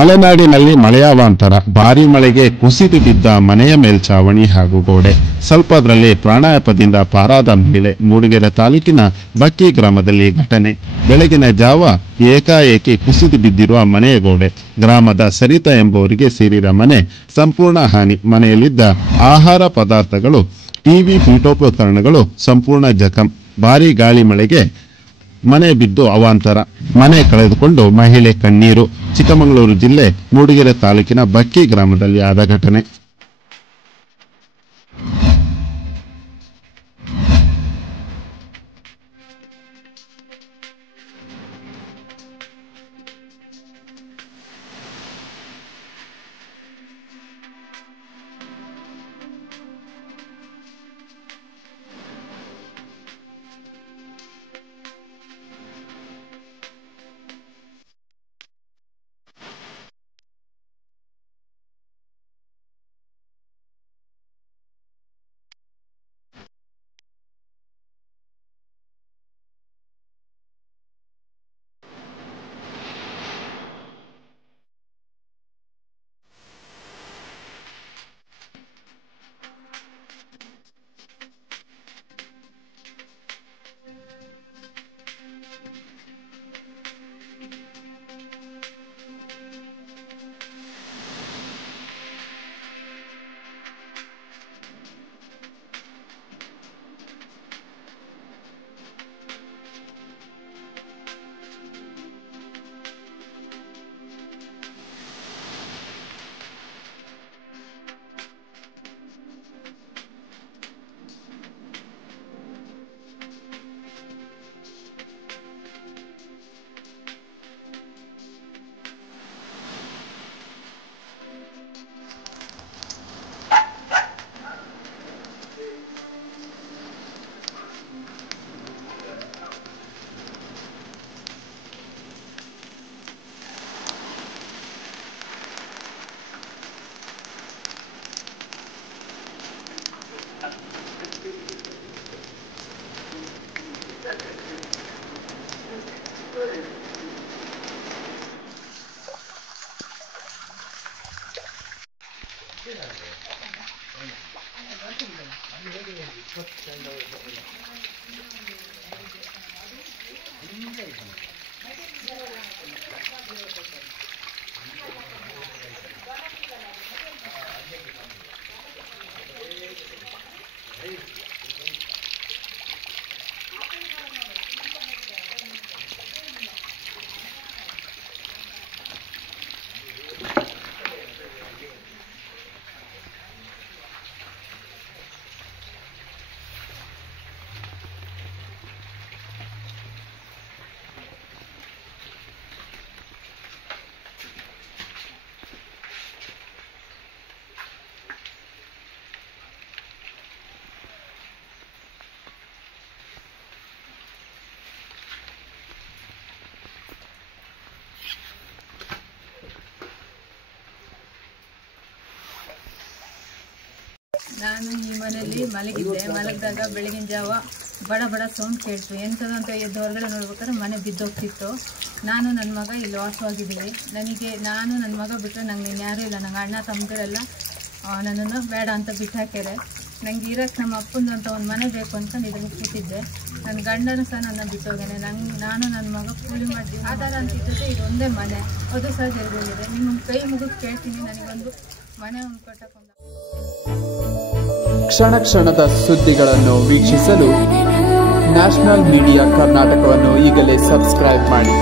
ಮಲೆನಾಡಿನಲ್ಲಿ ಮಳೆಯ ಅವಾಂತರ. ಭಾರಿ ಮಳೆಗೆ ಕುಸಿದು ಬಿದ್ದ ಮನೆಯ ಮೇಲ್ಛಾವಣಿ ಹಾಗೂ ಗೋಡೆ. ಸ್ವಲ್ಪದರಲ್ಲಿ ಪ್ರಾಣಾಪಾಯದಿಂದ ಪಾರಾದ ಮಹಿಳೆ. ಮೂಡಿಗೆರೆ ತಾಲೂಕಿನ ಬಕ್ಕಿ ಗ್ರಾಮದಲ್ಲಿ ಘಟನೆ. ಬೆಳಗಿನ ಜಾವ ಏಕಾಏಕಿ ಕುಸಿದು ಬಿದ್ದಿರುವ ಮನೆಯ ಗೋಡೆ. ಗ್ರಾಮದ ಸರಿತಾ ಎಂಬುವರಿಗೆ ಸೇರಿದ ಮನೆ ಸಂಪೂರ್ಣ ಹಾನಿ. ಮನೆಯಲ್ಲಿದ್ದ ಆಹಾರ ಪದಾರ್ಥಗಳು, ಟಿವಿ, ಪೀಠೋಪಕರಣಗಳು ಸಂಪೂರ್ಣ ಜಖಂ. ಭಾರಿ ಗಾಳಿ ಮಳೆಗೆ ಮನೆ ಬಿದ್ದು ಅವಾಂತರ. ಮನೆ ಕಳೆದುಕೊಂಡು ಮಹಿಳೆ ಕಣ್ಣೀರು. ಚಿಕ್ಕಮಗಳೂರು ಜಿಲ್ಲೆ ಮೂಡಿಗೆರೆ ತಾಲೂಕಿನ ಬಕ್ಕಿ ಗ್ರಾಮದಲ್ಲಿ ಆದ ಘಟನೆ. ನಾನು ಈ ಮನೆಯಲ್ಲಿ ಮಲಗಿದ್ದೆ. ಮಲಗಿದಾಗ ಬೆಳಗಿನ ಜಾವ ಬಡ ಬಡ ಸೌಂಡ್ ಕೇಳ್ತು. ಎಂಥದಂತ ಎದ್ದು ಹೊರಗಡೆ ನೋಡ್ಬೇಕಾದ್ರೆ ಮನೆ ಬಿದ್ದೋಗ್ತಿತ್ತು. ನಾನು ನನ್ನ ಮಗ ಇಲ್ಲಿ ವಾಸವಾಗಿದ್ದೀವಿ. ನಾನು ನನ್ನ ಮಗ ಬಿಟ್ಟರೆ ನಂಗೆ ಇನ್ಯಾರೂ ಇಲ್ಲ. ನಂಗೆ ಅಣ್ಣ ತಮ್ಮದಿರೆಲ್ಲ ನನ್ನನ್ನು ಬೇಡ ಅಂತ ಬಿಟ್ಟು ಹಾಕ್ಯಾರೆ. ನಂಗೆ ಇರೋಕ್ಕೆ ನಮ್ಮ ಅಪ್ಪಂದು ಅಂತ ಒಂದು ಮನೆ ಬೇಕು ಅಂತ ಇದನ್ನು ಕೂತಿದ್ದೆ. ನನ್ನ ಗಂಡನೂ ಸಹ ನನ್ನ ಬಿಟ್ಟೋಗ್ಯಾನೆ. ನಾನು ನನ್ನ ಮಗ ಕೂಲಿ ಮಾಡ್ತೀವಿ. ಆಧಾರ ಅಂತಿದ್ದದೆ ಇದೊಂದೇ ಮನೆ, ಅದು ಸಹ ಜರುಗೋಗಿದೆ. ನಿಮ್ಮ ಕೈ ಮುಗಿದು ಕೇಳ್ತೀನಿ, ನನಗೊಂದು ಮನೆ ಒಂದು ಕಟ್ಟಕೊಂಡು. ಕ್ಷಣ ಕ್ಷಣದ ಸುದ್ದಿಗಳನ್ನು ವೀಕ್ಷಿಸಲು ನ್ಯಾಷನಲ್ ಮೀಡಿಯಾ ಕರ್ನಾಟಕವನ್ನು ಈಗಲೇ ಸಬ್ಸ್ಕ್ರೈಬ್ ಮಾಡಿ.